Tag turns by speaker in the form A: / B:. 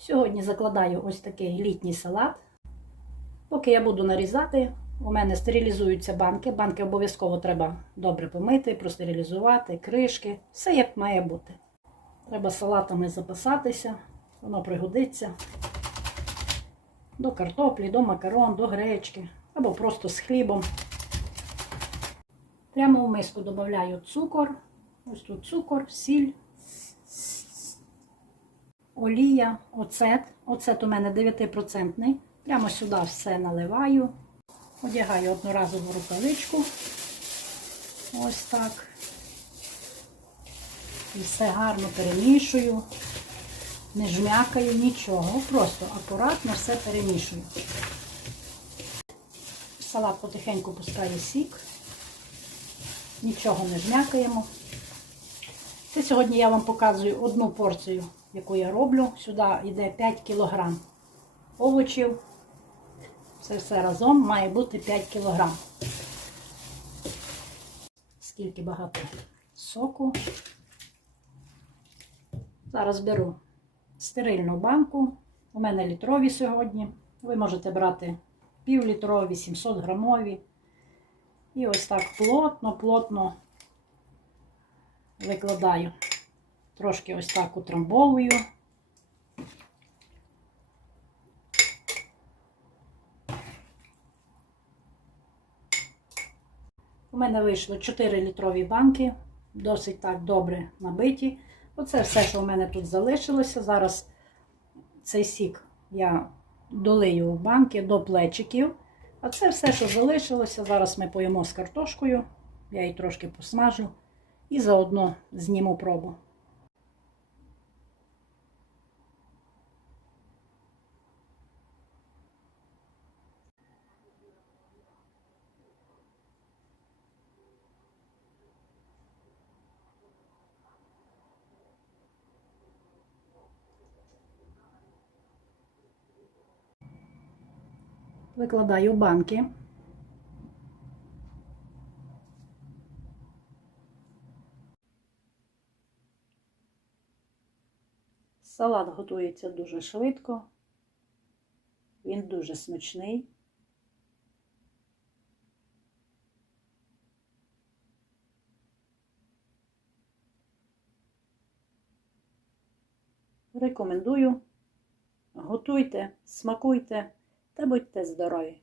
A: Сьогодні закладаю ось такий літній салат. Поки я буду нарізати, у мене стерилізуються банки. Банки обов'язково треба добре помити, простерилізувати, кришки. Все як має бути. Треба салатами запасатися, воно пригодиться до картоплі, до макарон, до гречки або просто з хлібом. Прямо в миску додаю цукор. Ось тут цукор, сіль, олія, оцет. Оцет у мене 9%. Прямо сюди все наливаю. Одягаю одноразову рукавичку. Ось так. І все гарно перемішую. Не жмякаю нічого. Просто акуратно все перемішую. Салат потихеньку пускає сік. Нічого не жмякаємо. Це сьогодні я вам показую одну порцію, яку я роблю. Сюди йде 5 кг овочів. Це все разом має бути 5 кг. Скільки багато соку. Зараз беру стерильну банку. У мене літрові сьогодні. Ви можете брати півлітрові, 700 грамові. І ось так плотно, плотно викладаю. Трошки ось так утрамбовую. У мене вийшло 4 літрові банки, досить так добре набиті. Оце все, що у мене тут залишилося. Зараз цей сік я долию в банки до плечиків. А це все, що залишилося. Зараз ми поїмо з картошкою. Я її трошки посмажу і заодно зніму пробу. Викладаю банки. Салат готується дуже швидко. Він дуже смачний. Рекомендую. Готуйте, смакуйте та будьте здорові!